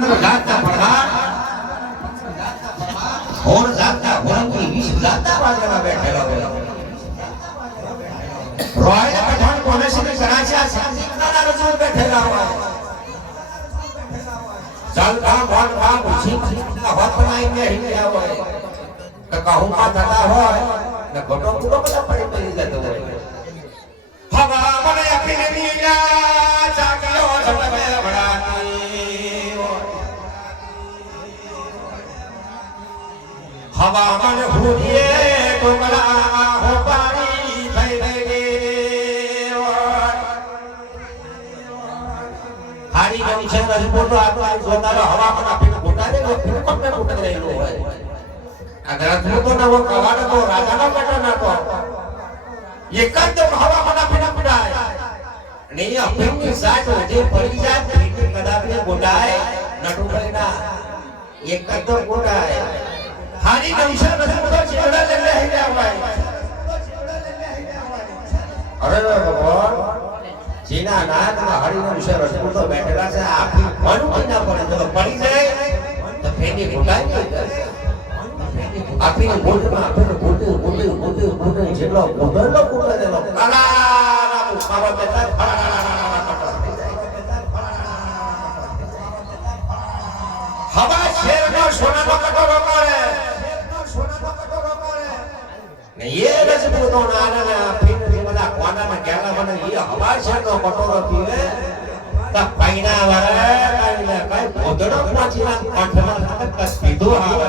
જાતના પ્રધાન હોર જાતના હોરંગી 20 જાતના બાજેમાં બેઠેલો રોયલ પઠાણ કોને સીધે કરાચી સંજીવના રજૂ બેઠેલા હોય ચાલ કામ બોલ કામ ઉછી હોત બનાઈને હિલ્યા હોય કે કહું માં થતા હોય ને ઘટો પૂરો બધા પડી જતો હોય હવા મને અખિલ નીલા ચાક્યો સબે ભડાતી હવા મને ભૂલીએ ટોકડા હો પાણી થઈ ગઈ હારી ગઈ છે રજપૂતો આટલા જોતારો હવા મને અખિલ ફૂટા દે ફૂટ ને ફૂટ રહેલો હોય આ રજપૂતો નવો કવાડો તો રાજાનો બેટો નાતો એકદમ હવા મને અખિલ પડાય नहीं अपनी साथ होते पड़ी जात कदापि गोटाए नटुकना एक तो गोटाए हारी नौशा मतलब तो चेहरा ले ले है भाई अरे भगवान जीना नाथ में हारी नौशा रसूल तो बैठेला से आपकी मन की ना पड़े तो पड़ी जाए तो फेंके गोटाए आपकी गोट में आपने गोटे जेलो गोदलो गोटे देलो काला बाबा बेटा हवा शेर नो सोना नो कटोरो करे ने ये रजपूतो नाना फिर जेला कोना में गेला बने ये हवा शेर नो कटोरो पीवे त पैना वाला काईले काई गोदड़ो पाचीना कंठमा कस पीधो आवे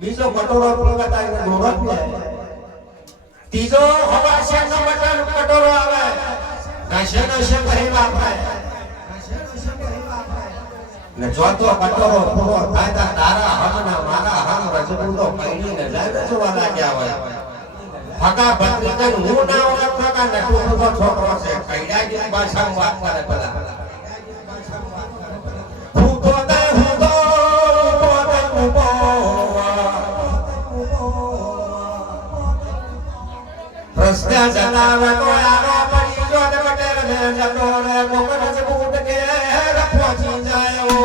बीजो कटोरो पीवता है डोरो पीए तीजो हवा से न मटन कटोरो आवे नशे नशे भरी वापराय ने चौथो कटोरो पूरो थाता तारा हमना मारा हम रजपूतो पईनी ने जाय जोवा लाग्या होय हका बदली के હું ના ઓળખતા કા નટુનો છોકરો છે કઈડાની ભાષામાં વાત કરે પેલા प्रश्न जनावर को आरो पड़ी जो ने बटेर में जटोरे मोकन से बूट के रखोची जायो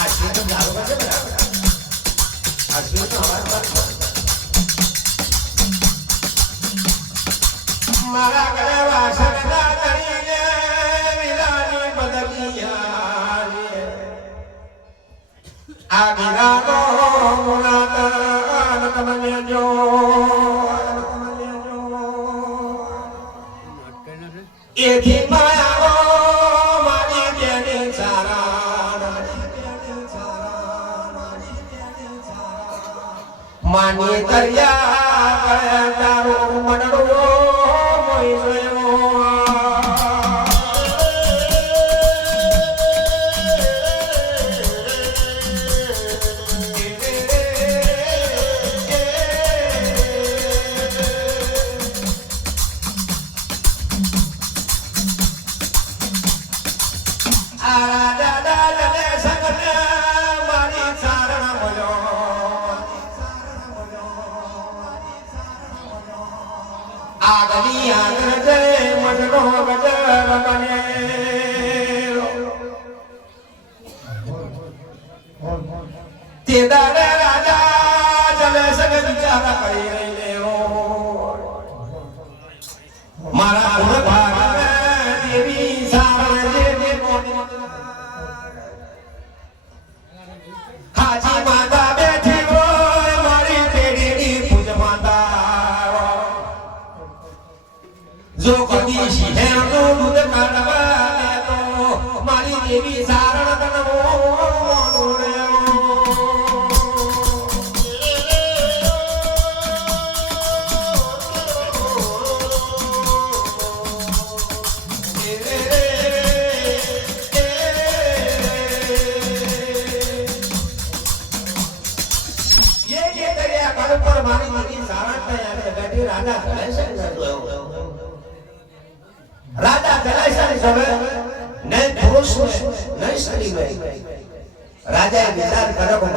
आशी तो जारो बजे बराबर आशी तो हमारे पास मारा गले वासना आगिरानो मुनातान तमन्यो एथी मायानो मारी बेनी सारा मानी दरिया पड़ारो मनरो मोई जोयो आगनी आगर जय मननो गजर बने तेदारे राजा जले संग विचार करी रही हो मारा भाग देवी सारण देवी हाजी माता बैठी हो मारी तेरी पूज माता जो कदी है રાજા જલાશય સવે ને પુરુષ ને સ્ત્રી મે રાજા વિચાર કર્યો કે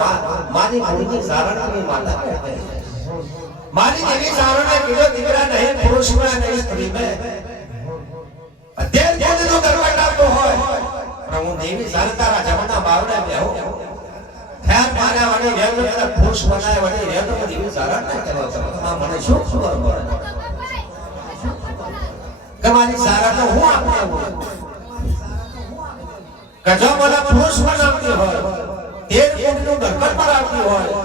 મારી ભૂમિની સારણની માતા મારી દેવી સારણે કીધો દીકરા નહીં પુરુષ માં નહીં સ્ત્રી મે અત્યારે જેનો દરવાજા તો હોય પણ હું દેવી સારતારા જમના બાવડે બેહો ખેર મારા વાળી રેવ તો પુરુષ બનાય વાળી રેવ તો દેવી સારણ ના કરો છો મને શું ખબર પડે તમારી સારા તો હું આપું કજો મને પુરુષ બનાવતી હોય તેર કોટીનું દરબાર પર આવતી હોય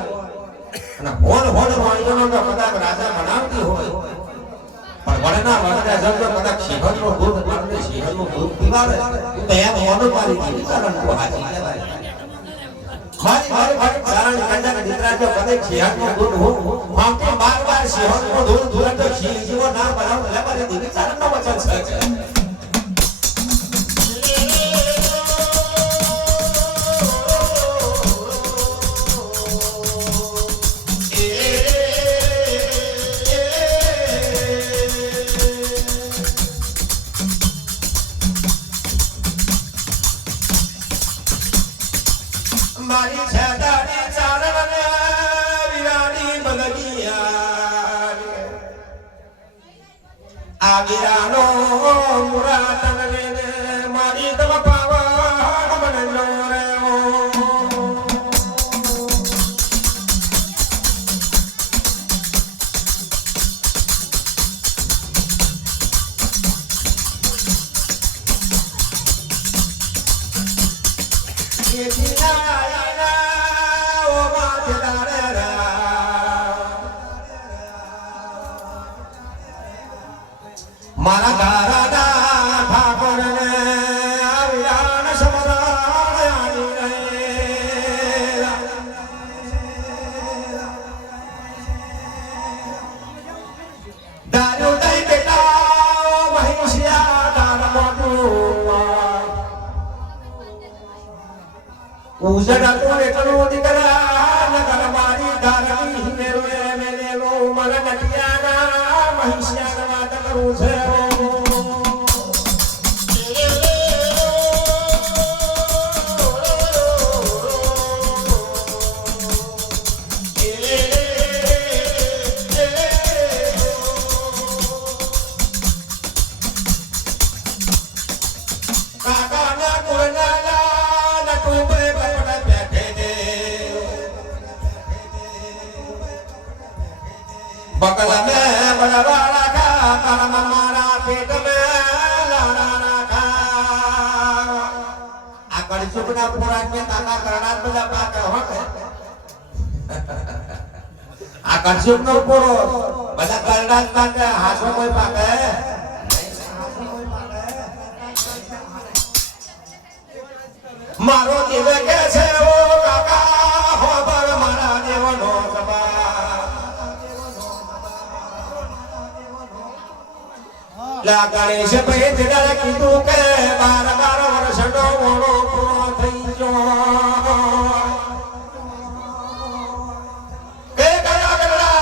અને હોડ વાળીઓનો તો કદાચ રાજા બનાવતી હોય પણ વડના વડના જજો કદાચ શિખરનો દૂધ એટલે શિખરનું દૂધ પીવાડે તો એમ મોનો પાડી દીધી કારણ કો હાજી કહેવાય મારી સારણ કંડા દીકરા જો કદાચ શિખરનું દૂધ હું માકે બાર શિખરનું દૂધ દૂધ તો શિખરો ના બનાવ એટલે મારી દીકરી સારણનો વચન છે મારી છેડાની ચારણને વિરાણી બલગિયા આ વિરાણો મુરાતન લેને મારી તમ પાવા બનનો રે મારા ગારાના ઠાકોરને વિરાણ સમરાણી રે દારૂ દઈ બેટા મહિષિયા દાર મોટું ઉજડા તો એટલું દીકરા નગર મારી દારની હિમેરો મેલેલો મન નટિયાના મહિષિયા વાત કરું છે बगल में बड़ा रखा कर्म मारा पेट में लाना रखा आकड़ सुपना पुराण में ताका करणार बजा पाके होते आकड़ सुपनो पुरो बजा करणार पाके हासो कोई पाके मारो जीवे के छे ओ काका हो बर मारा देवनो सभा ला गणेश पे जड़ा कीधुं के 12 વર્ષનો મોણો પૂરો થઈ ગયો કે કયા ગરડા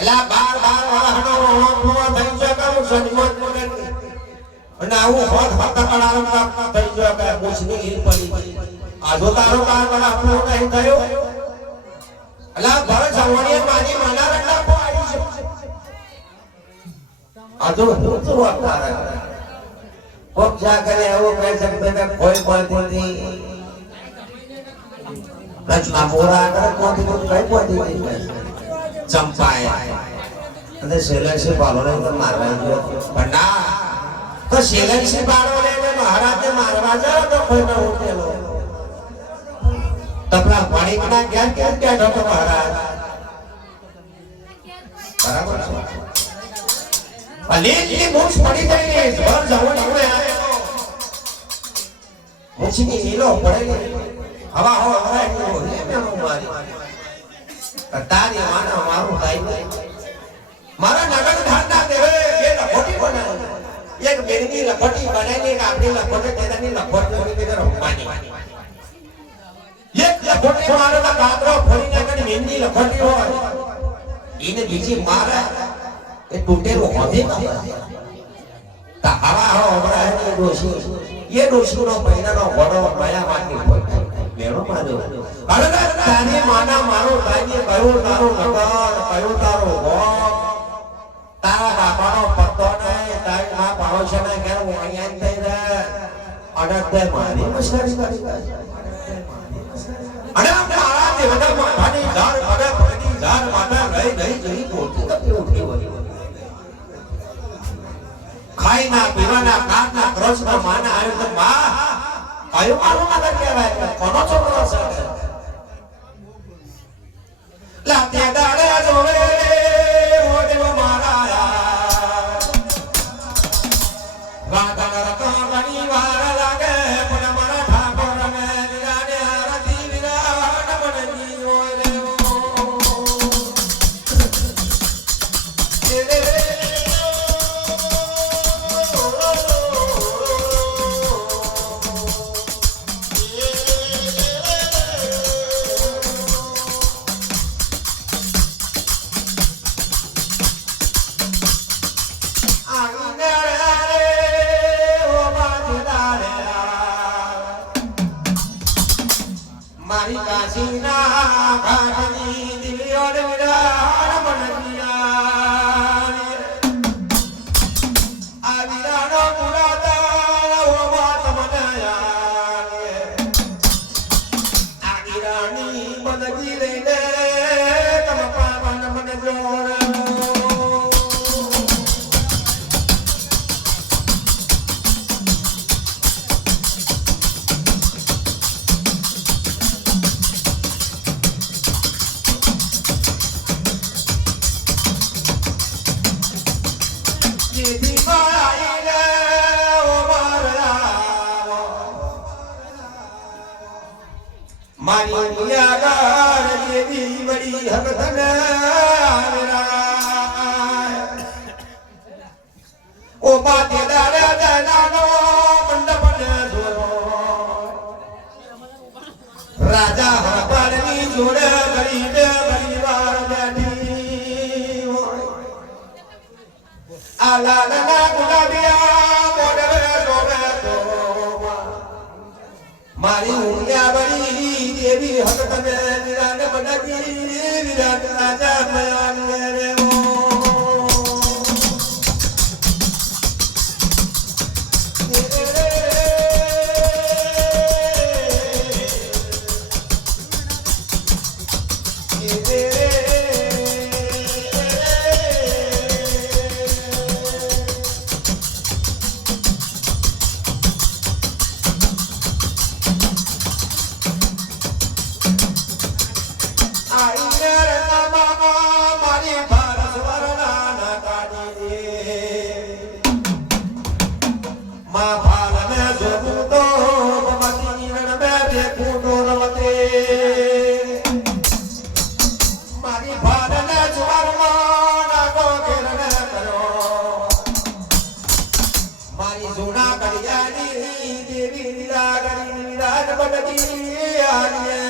લા 12 વર્ષનો મોણો પૂરો થઈ ગયો કે સજમત મોને અને આવું હોત કડારમ થઈ ગયો કે પૂછની હીર પડી આજો તારો કાર બડા પૂરો નહીં થયો અલા ભર જવણીએ માની માના રટલા કો આવી છે આજો તો વાતારે કોક જા કરે એવો કહે શકતે કે કોઈ બોલતી રચના મોરા કર કોટી કોઈ કઈ બોલતી ચંપાએ અને શેલેશે બાલોને મારવા ગયો પણ ના તો શેલેશે બાલોને મહારાજે મારવા જાવ તો કોઈ ન ઉઠેલો તપલા પાણી ના ક્યાં ક્યાં ક્યાં ઢોકો મહારાજ બરાબર છે અલીની મૂછ પડી ગઈ ને ઘર જવણ હવે આયો મૂછની નીલો પડેલી હવા હો હવા ને મારી તારી માનો મારું થાય મારા નગર ધારના દેવે આપણી લખોટે તેનાની લખોટ જોઈ કે રમવાની એક લખોટે મારો ના કાતરો ફરીને કને મેંદી લખોટી હોય ઈને બીજી મારે એ તૂટેલો હોધી તા હવા હો હમરા હે દોશી ये दोषी नो पहिला नो घोड़ो माया माटी मेरो मानो अरे तानी माना मारो तानी कयो तारो नगर कयो तारो गो तारा बापानो पत्तो नहीं तारी मां पाड़ोशी ने घर वो અહીંયા થઈ રે અડતે મારી મસ્કરી કરી અરે મારા દેવતા મારી ઝાડ અરે પગની ઝાડ માતા રહી રહી જઈ બોલતી તો ઉઠી હોય ખાઈના પીવાના કારના ક્રોસના માના આવ્યો તો માં કયો મારો નગર કહેવાય કોનો છોકરો છે લાતે દાડે જોવે મોઢો મારાયા વાદળ તો ઘણી વાર લાગે પણ મારા ઠાકોર મે નિરાને આરતી વિરાટ બનની હોય રે મારી કાશીના ઘાટની દિવ્યોડ વિરાટ મનમિયા આ વિરાનો પુરાતા ઓ માત મનયા આ વિરાની મનજી લઈને તમ પાવન મન જોર મારી મિયાગર જેવી બડી હકધન ઓ માતે દાડા દાડાનો મંડપને જોરો રાજા હરપાળની જોડે ગરીબ ગરીવાર બેઠી આ લાલના ગુલાબિયા મોડવે જોવે તો મારી ઉંગ્યા બડી દેવી હકતમે વિરાટ બનકી વિરાટ રાજા મયાન રે ઓ દેવી વિરાટ વિરાટ બનકી